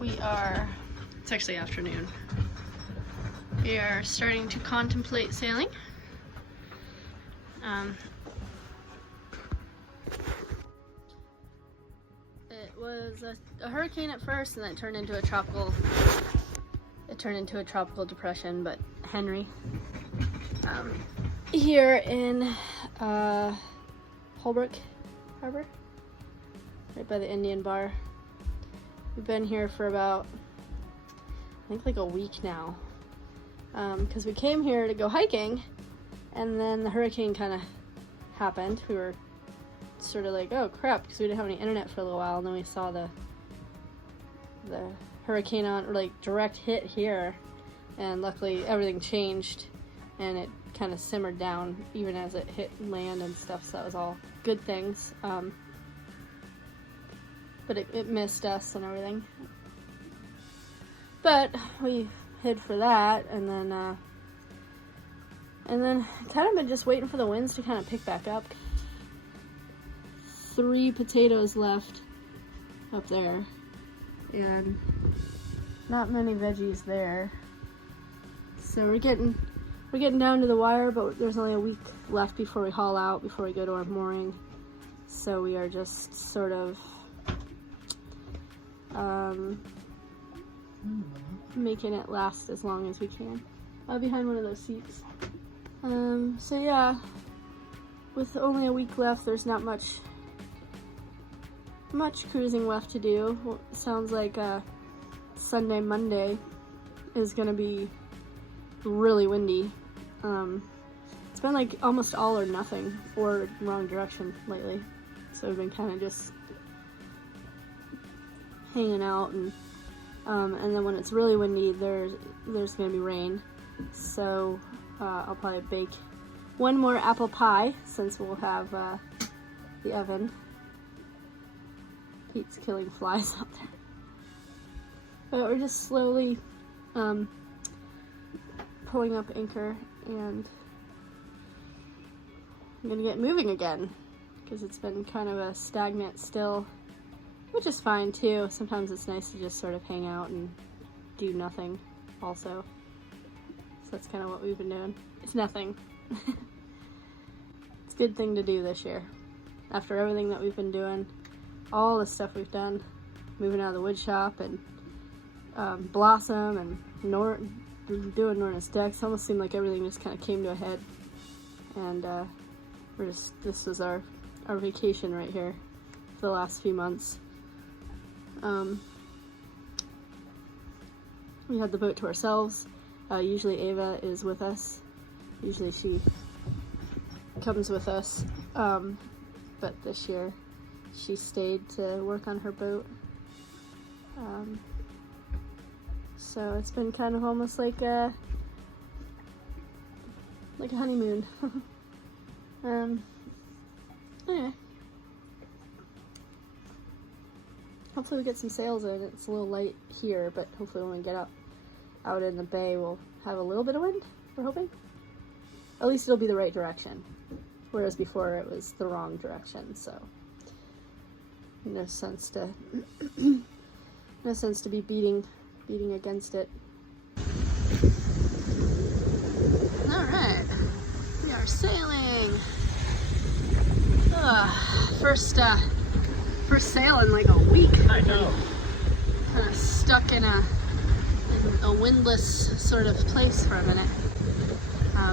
It's actually afternoon. We are starting to contemplate sailing. It was a hurricane at first, and then it turned into a tropical. It turned into a tropical depression, but Henry, here in Holbrook Harbor, right by the Indian Bar. We've been here for about, I think, like a week now, because we came here to go hiking, and then the hurricane kind of happened. We were sort of like, oh crap, because we didn't have any internet for a little while, and then we saw the hurricane on, like, direct hit here, and luckily everything changed, and it kind of simmered down even as it hit land and stuff, so that was all good things. But it missed us and everything. But we hid for that, and then kind of been just waiting for the winds to kind of pick back up. 3 potatoes left up there, and not many veggies there. So we're getting down to the wire, but there's only a week left before we haul out, before we go to our mooring. So we are just sort of making it last as long as we can. Behind one of those seats. So yeah, with only a week left, there's not much cruising left to do. Well, it sounds like Sunday, Monday is gonna be really windy. It's been like almost all or nothing, or wrong direction lately. So we've been kind of just hanging out, and then when it's really windy, there's gonna be rain. So I'll probably bake one more apple pie, since we'll have the oven. Pete's killing flies out there. But we're just slowly pulling up anchor, and I'm gonna get moving again, because it's been kind of a stagnant still, which is fine too. Sometimes it's nice to just sort of hang out and do nothing also. So that's kind of what we've been doing. It's nothing. It's a good thing to do this year. After everything that we've been doing, all the stuff we've done, moving out of the wood shop, and Blossom, and doing Norna's decks, almost seemed like everything just kind of came to a head. And this was our vacation right here for the last few months. We had the boat to ourselves. Usually Ava is with us. Usually she comes with us. But this year she stayed to work on her boat. So it's been kind of almost like a honeymoon. Anyway. Hopefully we get some sails in. It's a little light here, but hopefully when we get out in the bay, we'll have a little bit of wind, we're hoping. At least it'll be the right direction. Whereas before it was the wrong direction, so no sense to be beating against it. Alright. We are sailing. First sail in like a week. I know. Kind of stuck in a windless sort of place for a minute.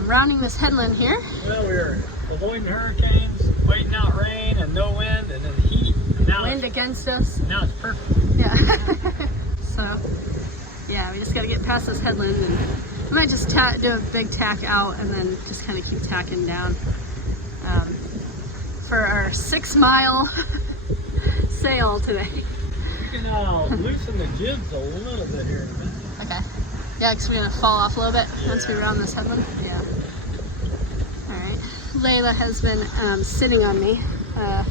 Rounding this headland here. Well, we were avoiding hurricanes, waiting out rain and no wind, and then heat. And now Wind against us. Now it's perfect. Yeah. So, yeah, we just got to get past this headland, and I might just do a big tack out and then just kind of keep tacking down for our 6-mile sail today. You can loosen the jibs a little bit here in a minute. Okay. Yeah, because we're going to fall off a little bit once we round this headland. Yeah. Alright. Layla has been sitting on me. Hello.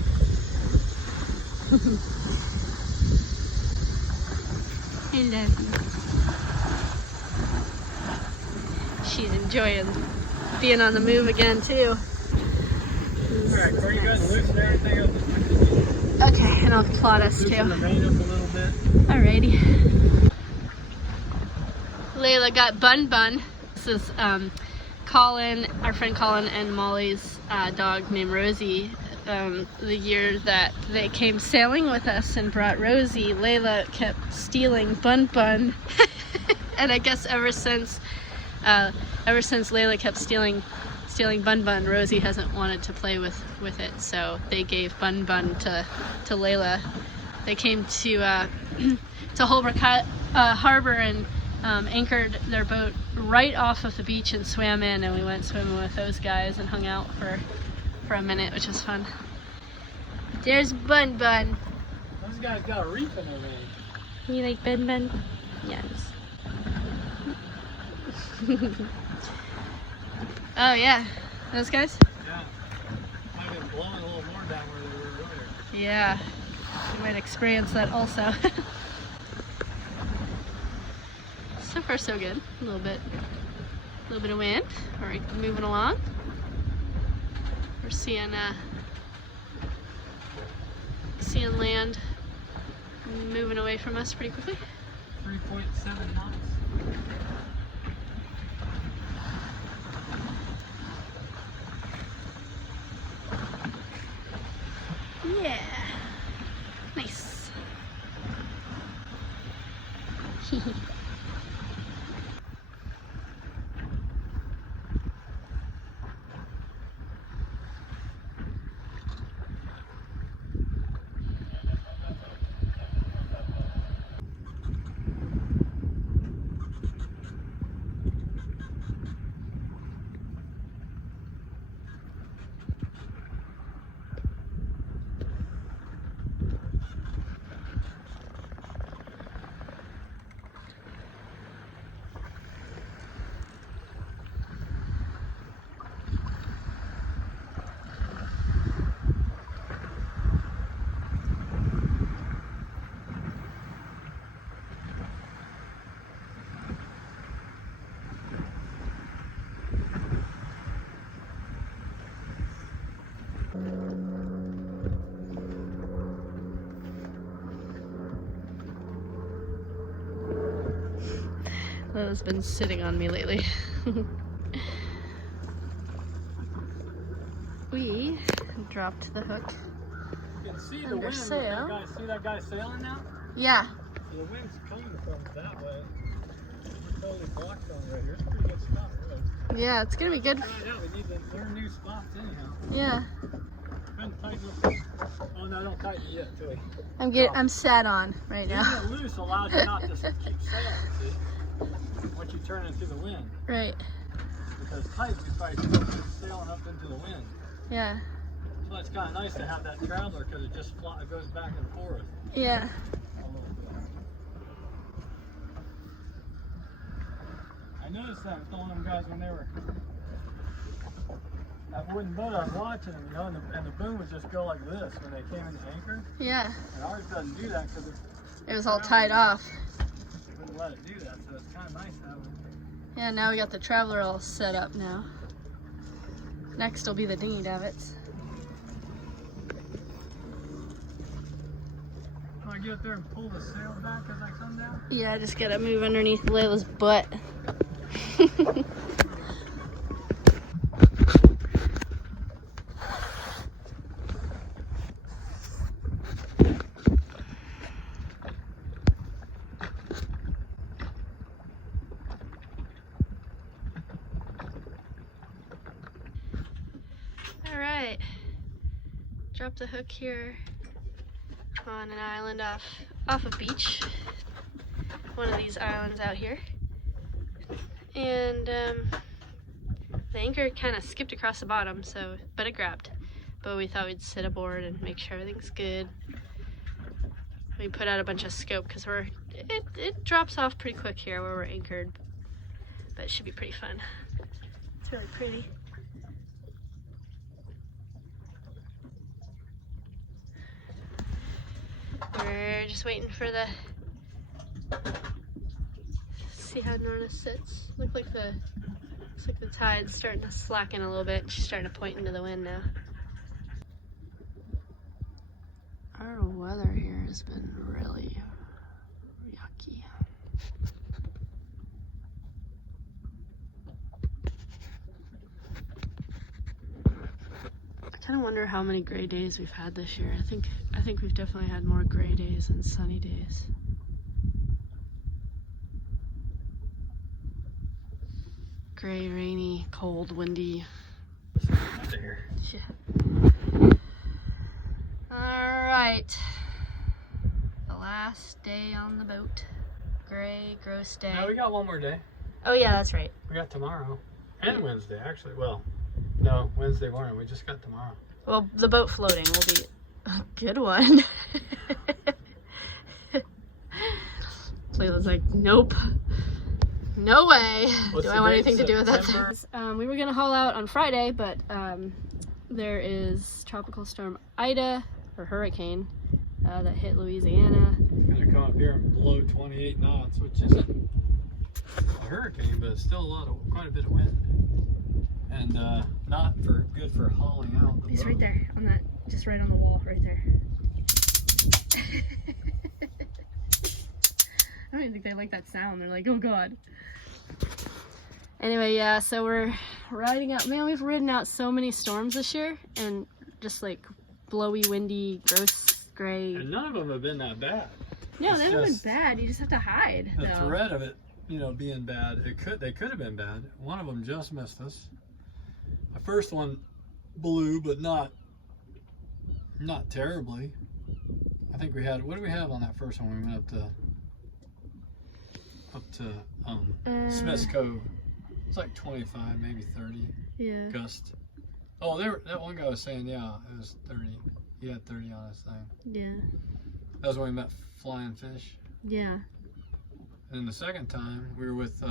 She's enjoying being on the move again, too. Alright, are you guys loosening everything up? Okay, and I'll plot us too. Loosen the rein up a little bit. Alrighty. Layla got Bun. This is Colin, our friend Colin, and Molly's dog named Rosie. The year that they came sailing with us and brought Rosie, Layla kept stealing Bun. And I guess ever since Layla kept stealing Bun, Rosie hasn't wanted to play with it, so they gave Bun to Layla. They came to Holbrook Harbor and anchored their boat right off of the beach and swam in, and we went swimming with those guys and hung out for a minute, which was fun. There's Bun. Those guys got a reef in their name. You like Bun? Yes. Oh yeah, those guys? Yeah. Might have been blowing a little more down where they were earlier. Yeah. You might experience that also. So far so good. A little bit of wind. We're moving along. We're seeing land moving away from us pretty quickly. 3.7 knots. Yeah. Nice. Lila's been sitting on me lately. We dropped the hook. You can see the Under wind. sail. See that guy sailing now? Yeah. So the wind's coming from that way. We're totally blocked on right here. It's pretty good spot, really. Yeah, it's gonna be good. Try it out. We need to learn new spots anyhow. Yeah. Try and tighten up. Oh no, don't tighten it yet, Joey. I'm sat on right now. Leaving it loose allows you not to keep sailing, see? Once you turn into the wind. Right. Because tight, we probably still just sailing up into the wind. Yeah. So it's kind of nice to have that traveler because it just it goes back and forth. Yeah. I noticed that with all them guys when they were that wooden boat. I was watching them, you know, and the boom would just go like this when they came into anchor. Yeah. And ours doesn't do that because it was all tied off. It wouldn't let it do that, so it's kind of nice to have it. Yeah, now we got the traveler all set up now. Next will be the dinghy davits. Want to get up there and pull the sail back as I come down? Yeah, I just gotta move underneath Layla's butt. Alright, drop the hook here on an island off a beach, one of these islands out here, and the anchor kind of skipped across the bottom, but it grabbed, but we thought we'd sit aboard and make sure everything's good. We put out a bunch of scope because it drops off pretty quick here where we're anchored, but it should be pretty fun. It's really pretty. We're just waiting for see how Norna sits. Looks like the tide's starting to slacken a little bit. She's starting to point into the wind now. Our weather here has been really yucky. I kind of wonder how many gray days we've had this year. I think we've definitely had more gray days than sunny days. Gray, rainy, cold, windy. Shit. Alright. The last day on the boat. Gray, gross day. No, we got one more day. Oh yeah, that's right. We got tomorrow. And Wednesday, actually. Well, no, Wednesday morning. We just got tomorrow. Well, the boat floating will be a good one. Layla's like, nope. No way. Do I want anything to do with that thing? We were going to haul out on Friday, but there is Tropical Storm Ida, or hurricane, that hit Louisiana. It's going to come up here and blow 28 knots, which isn't a hurricane, but it's still quite a bit of wind. And not good for hauling out the He's boat. right there, on that, just right on the wall, right there. I don't even think they like that sound. They're like, oh god. Anyway, yeah, so we're riding out. Man, we've ridden out so many storms this year, and just like blowy, windy, gross, gray. And none of them have been that bad. No, they haven't been bad. You just have to hide. The threat of it, being bad. They could have been bad. One of them just missed us. The first one blew, but not terribly. I think we had. What did we have on that first one? We went up to Smith's Cove. It's like 25, maybe 30. Yeah. Gust. Oh, that one guy was saying, yeah, it was 30. He had 30 on his thing. Yeah. That was when we met Flying Fish. Yeah. And then the second time, we were with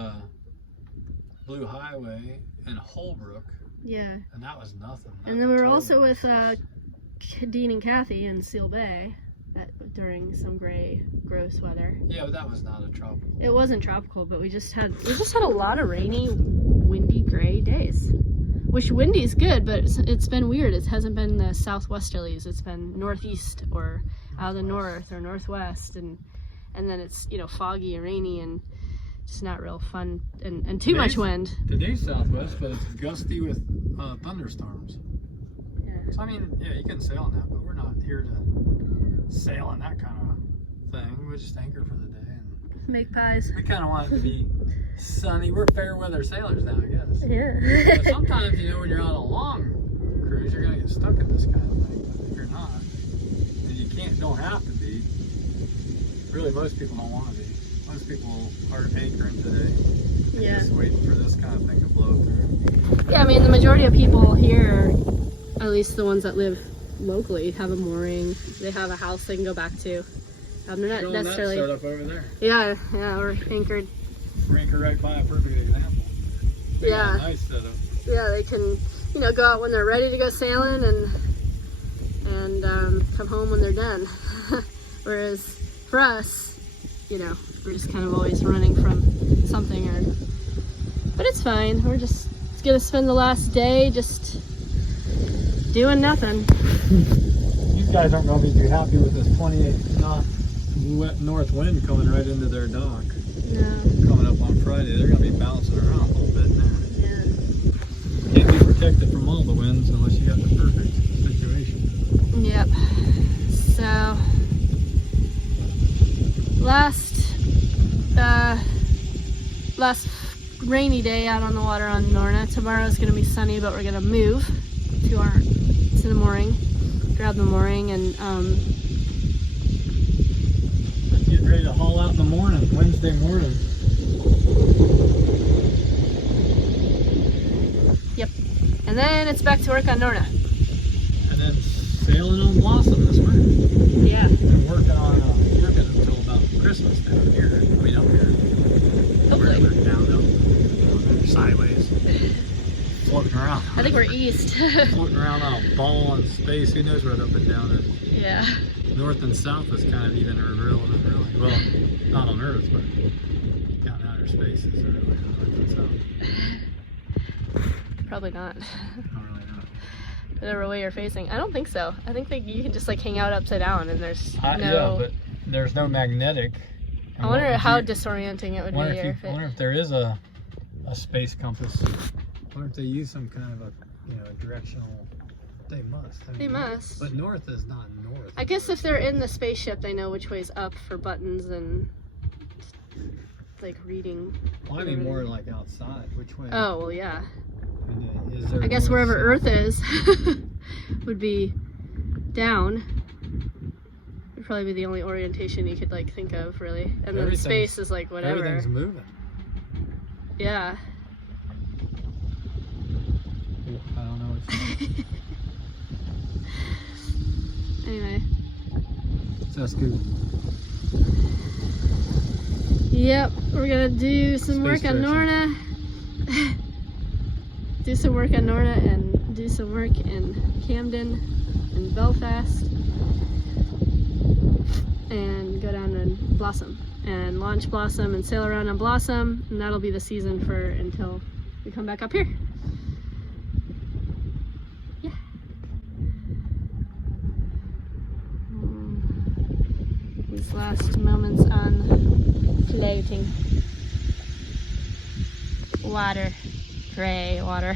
Blue Highway in Holbrook. Yeah. And that was nothing. And then we were also with Dean and Kathy in Seal Bay during some gray, gross weather. Yeah, but that was not a tropical. It wasn't tropical, but we just had a lot of rainy, windy, gray days. Which windy is good, but it's been weird. It hasn't been the southwesterlies. It's been northeast or out of the north or northwest, and then it's foggy and rainy and just not real fun and too much wind. Today's southwest, but it's gusty with thunderstorms. Yeah. So I mean, yeah, you can sail on that, but we're not here to sail on that kind of thing. We just anchor for the day and Make pies. we kind of want it to be sunny. We're fair weather sailors now, I guess. Yeah. But sometimes, when you're on a long cruise, you're gonna get stuck in this kind of thing. But if you're not, and you don't have to be. Really, most people don't want to be. Most people are anchoring today. Yeah. Just waiting for this kind of thing to blow through. Yeah, I mean, the majority of people here, at least the ones that live locally, have a mooring. They have a house they can go back to. They're not necessarily. That setup over there. Yeah, we're anchored. We're anchored right by a perfect example. They got a nice setup. Yeah, they can, go out when they're ready to go sailing and come home when they're done. Whereas for us, we're just kind of always running from something but it's fine. We're just gonna spend the last day just doing nothing. These guys aren't gonna be too happy with this 28 knot north wind coming right into their dock. No. Coming up on Friday, they're gonna be bouncing around a little bit there. Yeah. Can't be protected from all the winds unless you got the perfect situation. Yep. So last rainy day out on the water on Norna. Tomorrow's gonna be sunny, but we're gonna move to the mooring, grab the mooring, and get ready to haul out in the morning, Wednesday morning. Yep. And then it's back to work on Norna. And then sailing on Blossom this winter. Yeah. And working until about Christmas down here. I mean, up here. Hopefully. We're down, sideways. Floating around. I think we're east. Floating around on a ball in space. Who knows what up and down is. Yeah. North and south is kind of even irrelevant, really. Well, not on Earth, but out in outer space is irrelevant north and south. Probably not. Not really not. whatever way you're facing. I don't think so. I think that you can just like hang out upside down and there's no... Yeah, but there's no magnetic. I wonder how disorienting it would be. I wonder if there is a space compass. I wonder if they use some kind of a, you know, a directional... They must. I mean, they must. But north is not north. I guess if they're in the spaceship, they know which way's up for buttons and like reading. Well, I mean more like outside. Which way? Oh, well, yeah. Is there I guess wherever north, Earth is would be down. Would probably be the only orientation you could like think of, really. And then space is like whatever. Everything's moving. Yeah. I don't know what's Anyway. So that's good. Yep, we're gonna do some work on Norna. Do some work on Norna and do some work in Camden and Belfast. And go down and Blossom. And launch Blossom and sail around on Blossom. And that'll be the season for until we come back up here. Yeah. These last moments on floating. Water. Gray water.